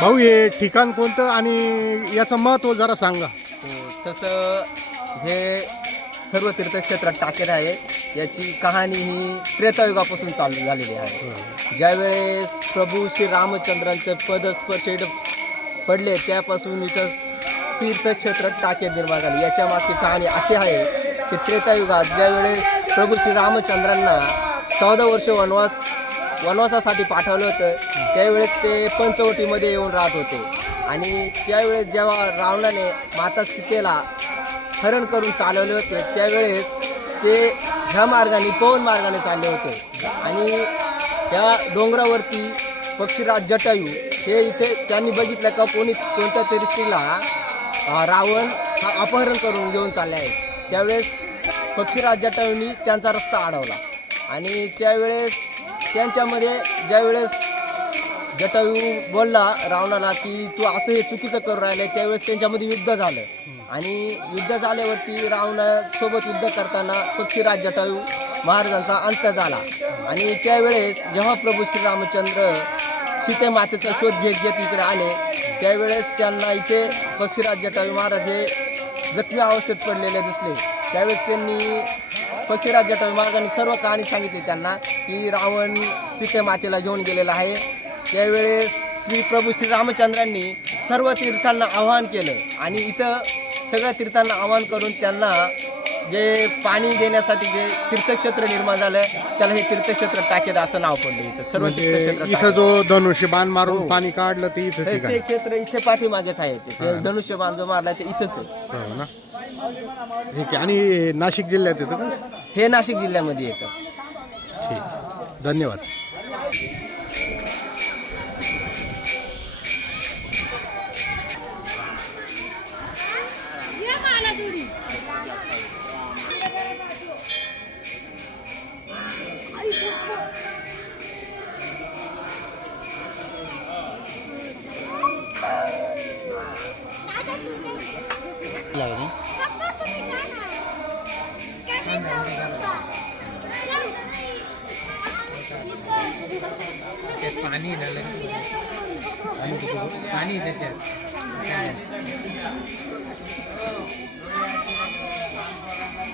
भाऊ हे ठिकाण कोणतं आणि याचं महत्त्व जरा सांगा. तसं हे सर्व तीर्थक्षेत्रात टाकेर आहे. याची कहाणी ही त्रेतायुगापासून चालू झालेली आहे. ज्यावेळेस प्रभू श्री रामचंद्रांचे पदस्पर्श पडले त्यापासून इथं तीर्थक्षेत्र टाकेर निर्माण झाले. याच्या मागची कहाणी अशी आहे की त्रेतायुगात ज्यावेळेस प्रभू श्री रामचंद्रांना 14 वर्ष वनवासासाठी पाठवलं होतं त्यावेळेस ते पंचवटीमध्ये येऊन राहत होते. आणि त्यावेळेस जेव्हा रावणाने माता सीतेला हरण करून चालवले होते त्यावेळेस ते ह्या मार्गाने पवन मार्गाने चालले होते. आणि त्या डोंगरावरती पक्षीराज जटायू हे इथे त्यांनी बघितलं का कोणत्या तरी स्त्रीला रावण हा अपहरण करून घेऊन चालले आहे. त्यावेळेस पक्षीराज जटायूंनी त्यांचा रस्ता अडवला आणि त्यावेळेस त्यांच्यामध्ये ज्यावेळेस जटायू बोलला रावणाला की तू असं हे चुकीचं करून राहिलं त्यावेळेस त्यांच्यामध्ये युद्ध झालं. आणि युद्ध झाल्यावरती रावणासोबत युद्ध करताना पक्षीराज जटायू महाराजांचा अंत झाला. आणि त्यावेळेस जेव्हा प्रभू श्रीरामचंद्र सीते मातेचा शोध घेत इकडे आले त्यावेळेस त्यांना इथे पक्षीराज जटायू महाराज हे जखमी अवस्थेत पडलेले दिसले. त्यावेळेस त्यांनी पक्षीराज जटायू महाराजांनी सर्व कहाणी सांगितली त्यांना की रावण सीते मातेला घेऊन गेलेला आहे. त्यावेळेस प्रभू श्रीरामचंद्रांनी सर्व तीर्थांना आवाहन केलं आणि इथं सगळ्या तीर्थांना आवाहन करून त्यांना जे पाणी देण्यासाठी जे तीर्थक्षेत्र निर्माण झालं त्याला हे तीर्थक्षेत्र टाकेद असं नाव पडलं. इथं सर्व तीर्थक्षेत्र इथं जो धनुष्यबाण मारून पाणी काढलं ते इथं ते क्षेत्र इथे पाठीमागेच आहे. ते धनुष्यबाण जो मारला ते इथंच आहे. हो ना, ठीक आहे. आणि नाशिक जिल्ह्यात येतं का? हे नाशिक जिल्ह्यामध्ये येतं. ठीक, धन्यवाद. पाणी त्याच्यात